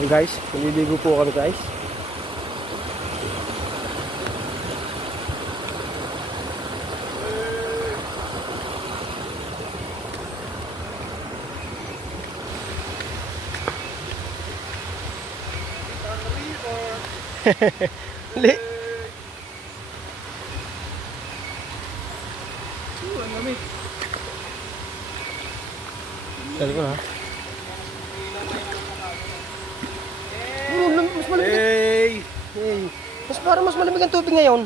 So guys, naliligo po kami guys. Li. Ang lamig. Dali ko na. Mas malamig. Hey! Hey! Parang mas malamig ang tubig ngayon.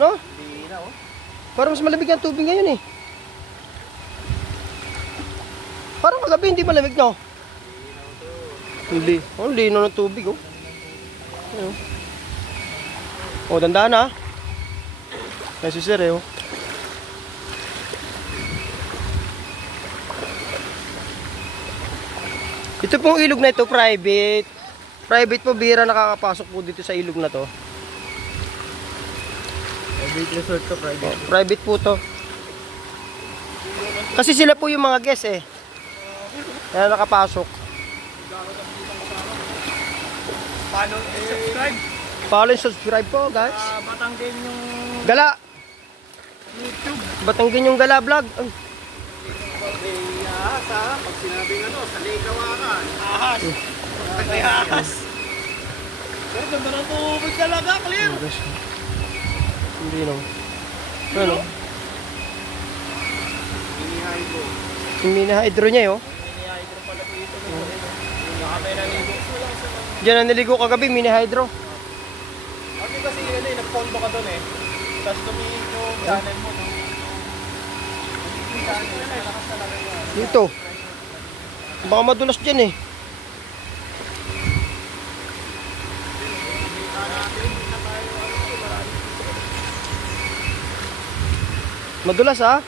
No? Hindi na, oh. Parang mas malamig ang tubig ngayon eh. Parang kagabi hindi malamig, no? Hindi. Oh, lino ng tubig, oh. Ayun. Oh, dandaan ha. Kasi sir eh, oh. Ito pong ilog na ito, private. Private po, bihira nakakapasok po dito sa ilog na to. Private resort to, private. Oh, private po to. Kasi sila po yung mga guest eh. Kaya nakapasok. Follow and subscribe. Follow and subscribe po guys. Batanggin yung Gala. YouTube. Batanggin yung Gala vlog. Ay. Ahas ha. Pag sinabing ano, sa Ligawakan. Ahas. May ahas. Pero ganda ng tubig talaga, clear. Oh, guys. Hindi no. Ano? Mini hydro. Yung mini-hydro niya oh. Mini hydro pala po ito. Nakapay na ligo. Diyan ang niligo kagabi, mini-hydro. Okay kasi yun eh, nag-follow ka doon eh. Tapos tumingin yung channel mo. Yung channel, malakas talaga yun. Dito. Baka madulas dyan eh. Madulas ha.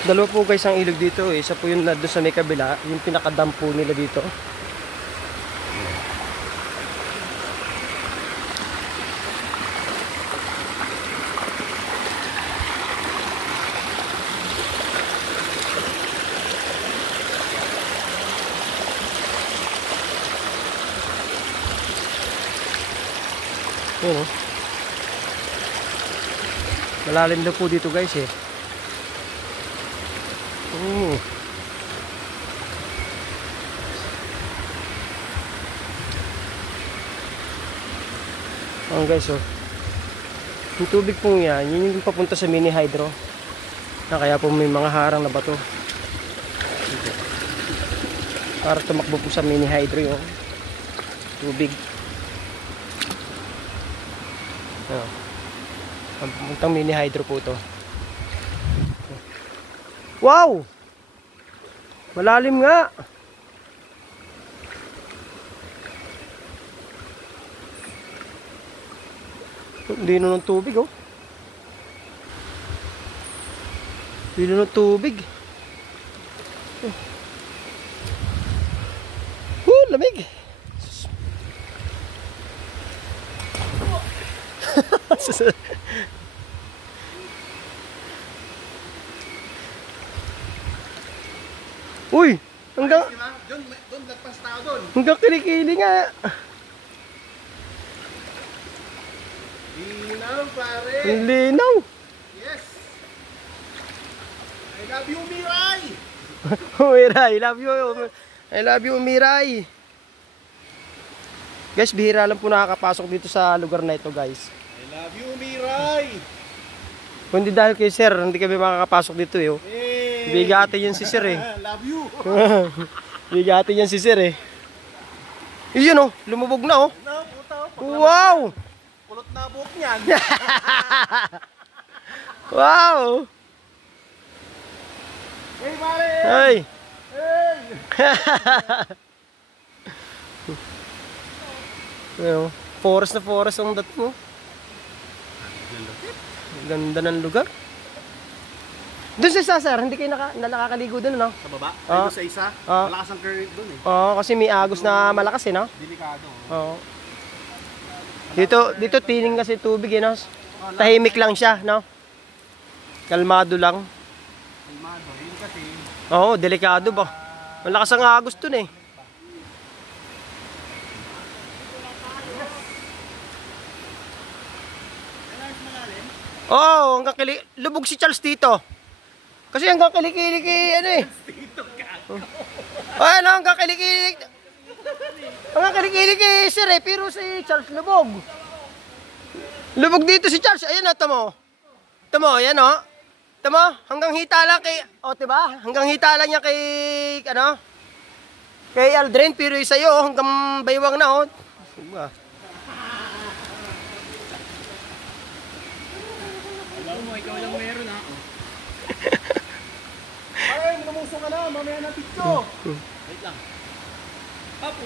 Dalawa po guys ang ilog dito eh. Isa po yung doon sa may kabila, yung pinaka-dam po nila dito. Yun oh. Malalim na po dito guys eh. Ayan guys oh. Yung tubig po yan, yun yung papunta sa mini hydro. Kaya po may mga harang na bato. Para tumakbo po sa mini hydro yung tubig. Ayan. Ang puntang mini hydro po ito. Wow! Malalim nga. Lino ng tubig oh. Lino ng tubig. Lamig. Uy, hanggang doon lagpas tao doon. hanggang kilikili nga. Linaw, pare. Ang linaw. Yes. I love you, Miray. Umiray, love you. I love you, Umiray. Guys, bihira lang po nakakapasok dito sa lugar na ito, guys. I love you, Miray. Kung hindi dahil kay Sir, hindi kami makakapasok dito, eh. Oh. Hey. Bigati yan si Sir, eh. Love you. Bigati yan si Sir, eh. Iyon, oh. Lumubog na, oh. Na, puta. Wow! Kulot na buhok niyan. Wow! Hey, pare. Ay! Hey. Ano, forest na forest ang dating, oh. Ganda ng lugar. Doon sa isa, Sir, hindi kayo nakakaligo doon, no? Sa baba? Ah. Ay, doon sa isa. Ah. Malakas ang current doon eh. Oo, kasi may agos na malakas, eh, no? Delikado. Oo. Dito tining kasi tubig, eh, no? Tahimik lang siya, no? Kalmado lang. Kalmado. Yun kasi. Oo, delikado ba? Malakas ang agos doon, eh. Oh, hanggang lubog si Charles dito. Kasi hanggang kilikili ano eh. Oh, ano, hanggang kilikili. Hanggang kilikili kay Sir eh, pero si Charles lubog. Lubog dito si Charles. Ayan na, tamo. Tamo, ayan o. Tamo, hanggang hita lang kay, oh, diba? Hanggang hita lang niya kay, ano? Kay Aldrin, pero sa'yo, hanggang baywang na, oh. Diba? Ikaw lang meron ha. Ay, namusong ka na. Mamaya na picture. Wait lang.